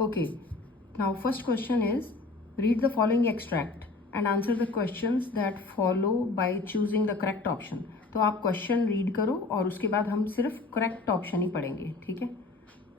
Okay. Now, first question is read the following extract and answer the questions that follow by choosing the correct option. तो आप question read करो और उसके बाद हम सिर्फ करेक्ट ऑप्शन ही पढ़ेंगे, ठीक है?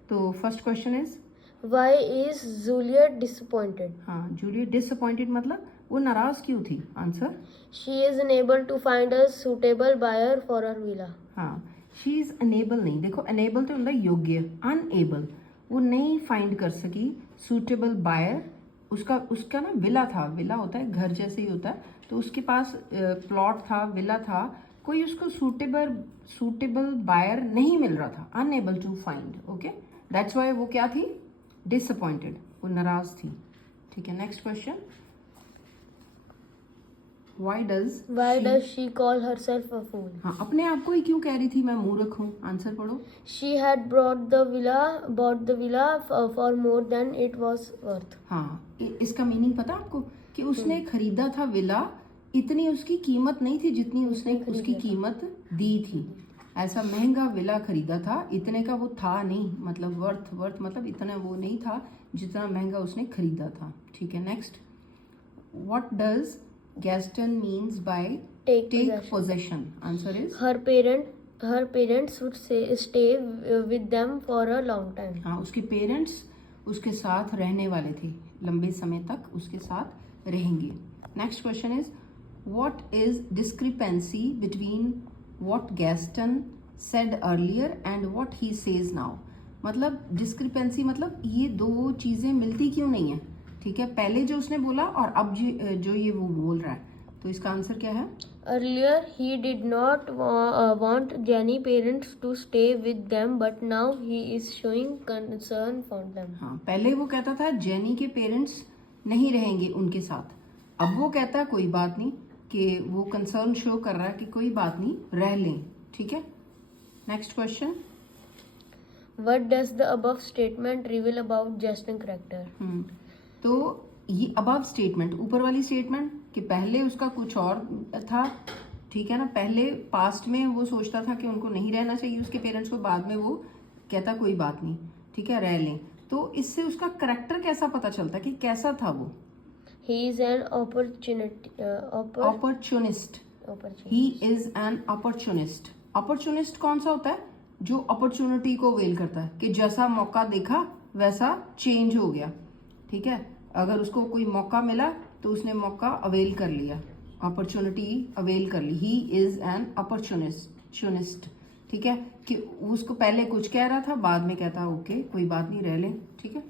तो first question is Why is Juliet disappointed? हाँ, जूलियट डिसअपॉइंटेड मतलब वो नाराज क्यों थी? Answer She is unable to find a suitable buyer for her villa. हाँ, शी इज अनेबल नहीं, देखो अनेबल तो ਹੁੰਦਾ योग्य, अनएबल वो नहीं फाइंड कर सकी सूटेबल बायर। उसका ना विला था, विला होता है घर जैसे ही होता है, तो उसके पास प्लॉट था, विला था, कोई उसको सूटेबल बायर नहीं मिल रहा था, unable to find. Okay, that's why वो क्या थी? डिसअपॉइंटेड, वो नाराज थी। ठीक है, next question. Why does she call herself a fool? हाँ, अपने आप को ही क्यों कह रही थी मैं मूर्ख हूँ? आंसर पढ़ो। She had bought the villa for more than it was worth. हाँ, इसका मीनिंग पता आपको कि उसने खरीदा था विला, इतनी उसकी कीमत नहीं थी जितनी उसने उसकी कीमत दी थी। ऐसा महंगा विला खरीदा था, इतने का वो था नहीं, मतलब वर्थ मतलब इतना वो नहीं था जितना महंगा उसने खरीदा था। ठीक है, next. What does Gaston means by take possession? Answer is her parents would stay with them for a long time. हाँ, उसके पेरेंट्स उसके साथ रहने वाले थे, लंबे समय तक उसके साथ रहेंगे। Next question is what is discrepancy between what Gaston said earlier and what he says now? मतलब डिस्क्रिपेंसी मतलब ये दो चीजें मिलती क्यों नहीं है? ठीक है, पहले जो उसने बोला और अब जो ये वो बोल रहा है, तो इसका आंसर क्या है? Earlier he did not want Jenny parents to stay with them, but now he is showing concern for them. हाँ, पहले वो कहता था जेनी के पेरेंट्स नहीं रहेंगे उनके साथ, अब वो कहता है कोई बात नहीं, कि वो कंसर्न शो कर रहा है कि कोई बात नहीं, रह लें। ठीक है, next question. What does the above statement reveal about Gaston character? तो ये अबव स्टेटमेंट, ऊपर वाली स्टेटमेंट कि पहले उसका कुछ और था, ठीक है ना, पहले पास्ट में वो सोचता था कि उनको नहीं रहना चाहिए उसके पेरेंट्स को, बाद में वो कहता कोई बात नहीं, ठीक है, रह लें। तो इससे उसका करैक्टर कैसा पता चलता कि कैसा था वो? He is an opportunist. He is an opportunist. opportunist कौन सा होता है? जो अपॉर्चुनिटी को वेल करता है, कि जैसा मौका देखा वैसा चेंज हो गया। ठीक है, अगर उसको कोई मौका मिला तो उसने मौका अवेल कर लिया, अपॉर्चुनिटी अवेल कर ली। He is an opportunist. ठीक है, कि उसको पहले कुछ कह रहा था, बाद में कहता ओके कोई बात नहीं, रह लें। ठीक है।